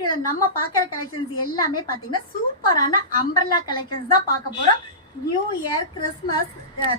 வீடியோல நம்ம பார்க்குற கலெக்ஷன்ஸ் எல்லாமே பார்த்தீங்கன்னா சூப்பரான அம்பர்லா கலெக்ஷன்ஸ் தான் பார்க்க போகிறோம். நியூ இயர், கிறிஸ்மஸ்,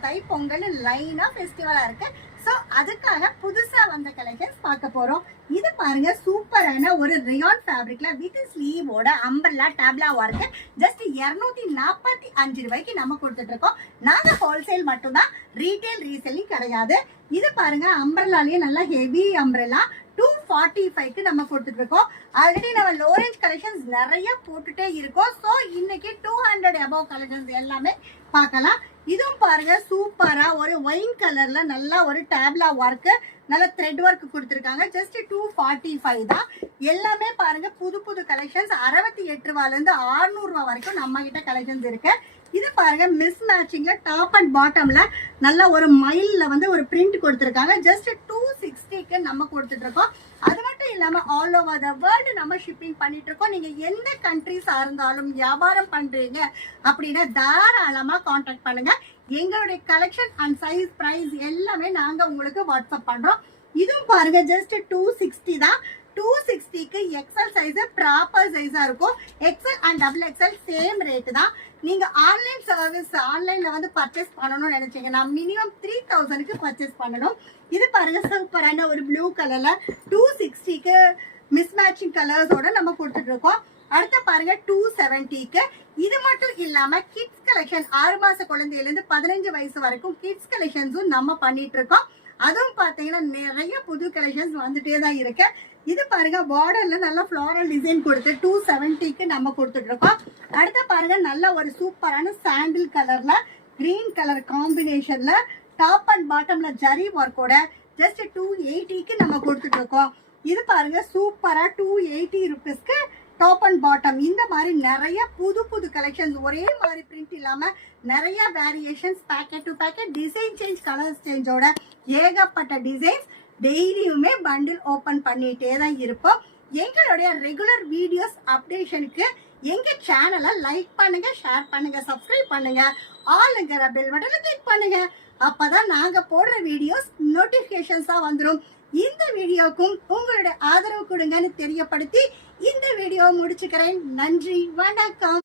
தைப்பொங்கல் லைனாக ஃபெஸ்டிவலாக இருக்கு. ஸோ அதுக்காக புதுசாக வந்த கலெக்ஷன்ஸ் பார்க்க போகிறோம். இது பாருங்க, சூப்பரான ஒரு ரியான் ஃபேப்ரிக்ல வித் ஸ்லீவோட அம்பர்லா டேப்லா ஒர்க்கு ஜஸ்ட் 245 ரூபாய்க்கு நம்ம கொடுத்துட்டு இருக்கோம். நாங்கள் ஹோல்சேல் மட்டும்தான், ரீட்டைல் ரீசெல்லிங் கிடையாது. இது பாருங்க, அம்பர்லாலேயே நல்லா ஹெவி அம்பர்லா 245க்கு நம்ம கொடுத்துட்டு இருக்கோம். ஆல்ரெடி நம்ம லோ ரேஞ்ச் கலெக்ஷன்ஸ் நிறைய போட்டுட்டே இருக்கோம். ஸோ இன்னைக்கு 200 above கலெக்ஷன்ஸ் எல்லாமே பார்க்கலாம். இதுவும் பாருங்க, சூப்பரா ஒரு ஒயின் கலர்ல நல்லா ஒரு டேப்லா ஒர்க்கு, நல்ல த்ரெட் ஒர்க் கொடுத்துருக்காங்க. ஜஸ்ட் 245 தான். எல்லாமே பாருங்க புது புது கலெக்ஷன்ஸ். 68 ரூபாயில இருந்து 600 ரூபாய் வரைக்கும் நம்ம கிட்ட கலெக்ஷன்ஸ் இருக்கு. இது பாருங்க, மிஸ் மேட்சிங்ல டாப் அண்ட் பாட்டம்ல நல்ல ஒரு மயில்ல வந்து ஒரு பிரிண்ட் கொடுத்துருக்காங்க. ஜஸ்ட் 260க்கு நம்ம கொடுத்துட்டு இருக்கோம். அது மட்டும் இல்லாம ஆல் ஓவர் த வேர்ல்டு நம்ம ஷிப்பிங் பண்ணிட்டு இருக்கோம். நீங்க எந்த கண்ட்ரிஸா இருந்தாலும் வியாபாரம் பண்றீங்க அப்படின்னா தாராளமா கான்டாக்ட் பண்ணுங்க. எங்களுடைய கலெக்ஷன் அண்ட் சைஸ் பிரைஸ் எல்லாமே நாங்க உங்களுக்கு வாட்ஸ்அப் பண்றோம். இதுவும் பாருங்க, ஜஸ்ட் 260 தான். 260க்கு எக்ஸல் சைஸ் ப்ராப்பர் சைஸா இருக்கும். XL and double XL same rate தான். நீங்க ஆன்லைன் சர்வீஸ் ஆன்லைன்ல வந்து பர்ச்சேஸ் பண்ணணும்னு நினைச்சீங்கன்னா மினிமம் 3000க்கு பர்ச்சேஸ் பண்ணணும். இது பாருங்க, சூப்பரான ஒரு ப்ளூ கலர்ல 260க்கு மிஸ் மேட்சிங் கலர்ஸோட நம்ம கொடுத்துட்டு இருக்கோம். அடுத்த பாருங்க 270க்கு. இது மட்டும் இல்லாம கிட்ஸ் கலெக்ஷன் 6 மாச குழந்தையில இருந்து 15 வயசு வரைக்கும் கிட்ஸ் கலெக்ஷன்ஸும் நம்ம பண்ணிட்டு இருக்கோம். அதுவும் பாத்தீங்கன்னா நிறைய புது கலெக்ஷன்ஸ் வந்துட்டே தான் இருக்கு. இது பாருங்க, பார்டர்ல நல்ல ஃப்ளோரல் டிசைன் கொடுத்து 270க்கு நம்ம கொடுத்துட்டு இருக்கோம். அடுத்த பாருங்க, நல்ல ஒரு சூப்பரான சாண்டில் கலர்ல கிரீன் கலர் காம்பினேஷன்ல டாப் அண்ட் பாட்டம்ல ஜரி ஒர்க்கோட ஜஸ்ட் 280க்கு நம்ம கொடுத்துட்டு இருக்கோம். இது பாருங்க, சூப்பரா 280 ருபீஸ்க்கு டாப் அண்ட் பாட்டம். இந்த மாதிரி நிறைய புது புது கலெக்ஷன்ஸ், ஒரே மாதிரி பிரிண்ட் இல்லாம நிறைய variations, packet to packet, design change, colours சேஞ்சோட ஏகப்பட்ட டிசைன்ஸ். டெய்லியுமே பண்டில் ஓபன் பண்ணிட்டே தான் இருப்போம். எங்களுடைய ரெகுலர் வீடியோஸ் அப்டேஷனுக்கு எங்க சேனலை லைக் பண்ணுங்க, ஷேர் பண்ணுங்க, சப்ஸ்கிரைப் பண்ணுங்க, ஆல்ங்கிற பெல் பட்டனை கிளிக் பண்ணுங்க. அப்பதான் நாங்க போடுற வீடியோஸ் நோட்டிபிகேஷன்ஸா வந்துடும். இந்த வீடியோக்கும் உங்களுடைய ஆதரவு கொடுங்கன்னு தெரியப்படுத்தி இந்த வீடியோ முடிச்சுக்கிறேன். நன்றி, வணக்கம்.